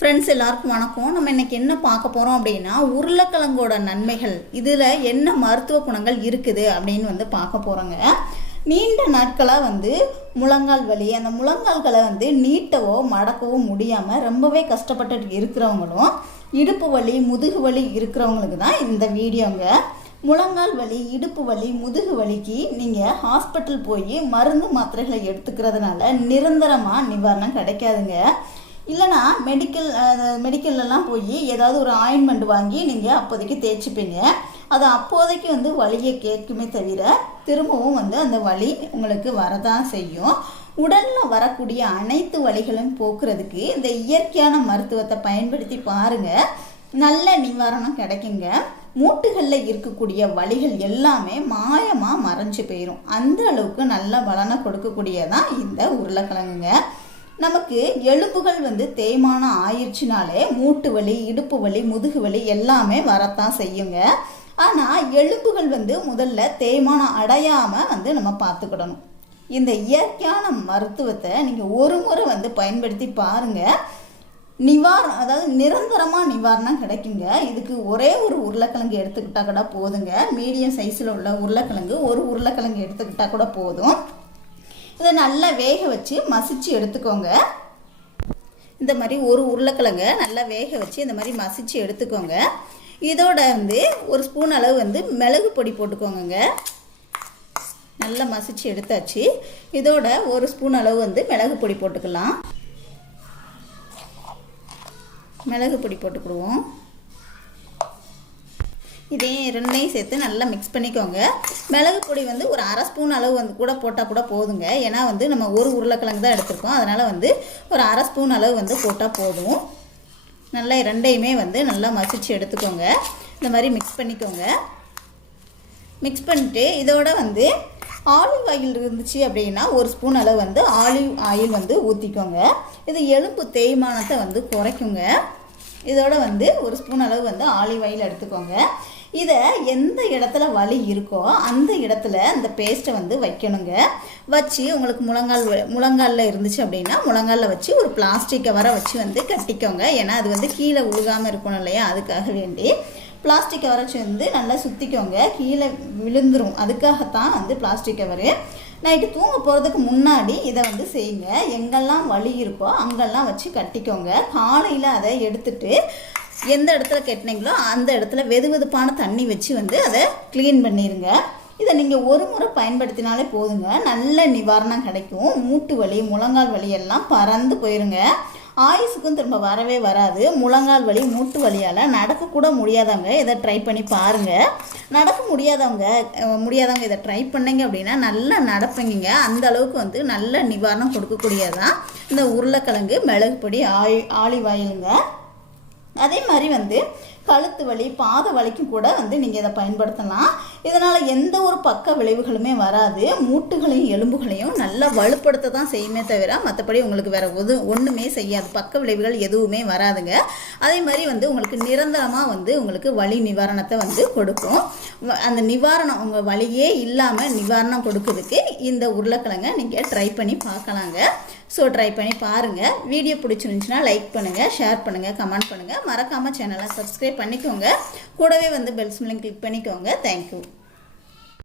Friends எல்லாருக்கும் வணக்கம். நம்ம இன்னைக்கு என்ன பார்க்க போகிறோம் அப்படின்னா உருளைக்கிழங்கோட நன்மைகள், இதில் என்ன மருத்துவ குணங்கள் இருக்குது அப்படின்னு பார்க்க போகிறோங்க. நீண்ட நாட்களாக முழங்கால் வலி, அந்த முழங்கால்களை நீட்டவோ மடக்கவோ முடியாமல் ரொம்பவே கஷ்டப்பட்டு இருக்கிறவங்களும், இடுப்பு வலி முதுகு வலி இருக்கிறவங்களுக்கு தான் இந்த வீடியோங்க. முழங்கால் வலி, இடுப்பு வலி, முதுகு வலிக்கு நீங்கள் ஹாஸ்பிட்டல் போய் மருந்து மாத்திரைகளை எடுத்துக்கிறதுனால நிரந்தரமாக நிவாரணம் கிடைக்காதுங்க. இல்லைனா மெடிக்கல்லாம் போய் ஏதாவது ஒரு ஆயின்மெண்ட் வாங்கி நீங்கள் அப்போதைக்கு தேய்ச்சிப்பீங்க. அது அப்போதைக்கு வலியை கேட்குமே தவிர திரும்பவும் அந்த வலி உங்களுக்கு வரதான் செய்யும். உடலில் வரக்கூடிய அனைத்து வலிகளும் போக்குறதுக்கு இந்த இயற்கையான மருத்துவத்தை பயன்படுத்தி பாருங்கள், நல்ல நிவாரணம் கிடைக்குங்க. மூட்டுகளில் இருக்கக்கூடிய வலிகள் எல்லாமே மாயமாக மறைஞ்சு போயிடும். அந்த அளவுக்கு நல்ல பலனை கொடுக்கக்கூடியதான் இந்த உருளைக்கிழங்குங்க. நமக்கு எலும்புகள் தேய்மானம் ஆயிடுச்சுனாலே மூட்டு வலி, இடுப்பு வலி, முதுகு வலி எல்லாமே வரத்தான் செய்யுங்க. ஆனால் எலும்புகள் முதல்ல தேய்மானம் அடையாமல் நம்ம பார்த்துக்கிடணும். இந்த இயற்கையான மருத்துவத்தை நீங்கள் ஒரு முறை பயன்படுத்தி பாருங்கள், அதாவது நிரந்தரமாக நிவாரணம் கிடைக்குங்க. இதுக்கு ஒரே ஒரு உருளைக்கிழங்கு எடுத்துக்கிட்டால் கூட போதுங்க. மீடியம் சைஸில் உள்ள உருளைக்கிழங்கு, ஒரு உருளைக்கிழங்கு எடுத்துக்கிட்டால் கூட போதும். இதை நல்லா வேக வச்சு மசிச்சு எடுத்துக்கோங்க. இந்த மாதிரி ஒரு உருளைக்கிழங்க நல்லா வேக வச்சு இந்த மாதிரி மசிச்சு எடுத்துக்கோங்க. இதோட ஒரு ஸ்பூன் அளவு மிளகு பொடி போட்டுக்கோங்க. நல்லா மசிச்சு எடுத்தாச்சு. இதோட ஒரு ஸ்பூன் அளவு மிளகு பொடி போட்டுக்கலாம். மிளகு பொடி போட்டுக்கிடுவோம். இதையும் ரெண்டையும் சேர்த்து நல்லா மிக்ஸ் பண்ணிக்கோங்க. மிளகு பொடி ஒரு அரை ஸ்பூன் அளவு கூட போட்டால் கூட போதுங்க. ஏன்னா நம்ம ஒரு உருளைக்கிழங்கு தான் எடுத்துருக்கோம், அதனால் ஒரு அரை ஸ்பூன் அளவு போட்டால் போதும். நல்லா ரெண்டையுமே நல்லா மசிச்சு எடுத்துக்கோங்க. இந்த மாதிரி மிக்ஸ் பண்ணிக்கோங்க. மிக்ஸ் பண்ணிவிட்டு இதோட ஆலிவ் ஆயில் இருந்துச்சு அப்படின்னா ஒரு ஸ்பூன் அளவு ஆலிவ் ஆயில் ஊற்றிக்கோங்க. இது எலும்பு தேய்மானத்தை குறைக்குங்க. இதோட ஒரு ஸ்பூன் அளவு ஆலிவ் ஆயில் எடுத்துக்கோங்க. இதை எந்த இடத்துல வலி இருக்கோ அந்த இடத்துல இந்த பேஸ்ட்டை வைக்கணுங்க. வச்சு உங்களுக்கு முழங்காலில் இருந்துச்சு அப்படின்னா முழங்காலில் வச்சு ஒரு பிளாஸ்டிக் கவரை வச்சு கட்டிக்கோங்க. ஏன்னா அது கீழே உழுகாமல் இருக்கணும் இல்லையா, அதுக்காக வேண்டி பிளாஸ்டிக் கவரை வச்சு நல்லா சுற்றிக்கோங்க. கீழே விழுந்துடும், அதுக்காகத்தான் பிளாஸ்டிக் கவரு. நைட்டு தூங்க போகிறதுக்கு முன்னாடி இதை செய்யுங்க. எங்கெல்லாம் வலி இருக்கோ அங்கெல்லாம் வச்சு கட்டிக்கோங்க. காலையில் அதை எடுத்துட்டு எந்த இடத்துல கட்டினீங்களோ அந்த இடத்துல வெது வெதுப்பான தண்ணி வச்சு அதை க்ளீன் பண்ணிடுங்க. இதை நீங்கள் ஒரு முறை பயன்படுத்தினாலே போதுங்க, நல்ல நிவாரணம் கிடைக்கும். மூட்டு வலி, முழங்கால் வலி எல்லாம் பறந்து போயிருங்க. ஆயுசுக்கும் திரும்ப வரவே வராது. முழங்கால் வலி, மூட்டு வலியால் நடக்கக்கூட முடியாதவங்க இதை ட்ரை பண்ணி பாருங்கள். நடக்க முடியாதவங்க இதை ட்ரை பண்ணிங்க அப்படின்னா நல்லா நடப்பீங்க. அந்த அளவுக்கு நல்ல நிவாரணம் கொடுக்கக்கூடியதான் இந்த உருளைக்கிழங்கு மிளகு பொடி, ஆலிவ் ஆயிலுங்க. அதே மாதிரி கழுத்து வலி, பாத வலிக்கும் கூட நீங்கள் இதை பயன்படுத்தலாம். இதனால் எந்த ஒரு பக்க விளைவுகளுமே வராது. மூட்டுகளையும் எலும்புகளையும் நல்லா வலுப்படுத்த தான் செய்யுமே தவிர மற்றபடி உங்களுக்கு வேறு ஒன்றுமே செய்யாது. பக்க விளைவுகள் எதுவுமே வராதுங்க. அதே மாதிரி உங்களுக்கு நிரந்தரமாக உங்களுக்கு வலி நிவாரணத்தை கொடுக்கும். அந்த நிவாரணம் உங்கள் வலியே இல்லாமல் நிவாரணம் கொடுக்கறதுக்கு இந்த உருளைக்கிழங்கை நீங்கள் ட்ரை பண்ணி பார்க்கலாங்க. ஸோ ட்ரை பண்ணி பாருங்கள். வீடியோ பிடிச்சிருந்துச்சுன்னா லைக் பண்ணுங்கள், ஷேர் பண்ணுங்கள், கமெண்ட் பண்ணுங்கள். மறக்காமல் சேனலை சப்ஸ்கிரைப் பண்ணிக்கோங்க. கூடவே பெல் சிம்லையும் கிளிக் பண்ணிக்கோங்க. தேங்க்யூ.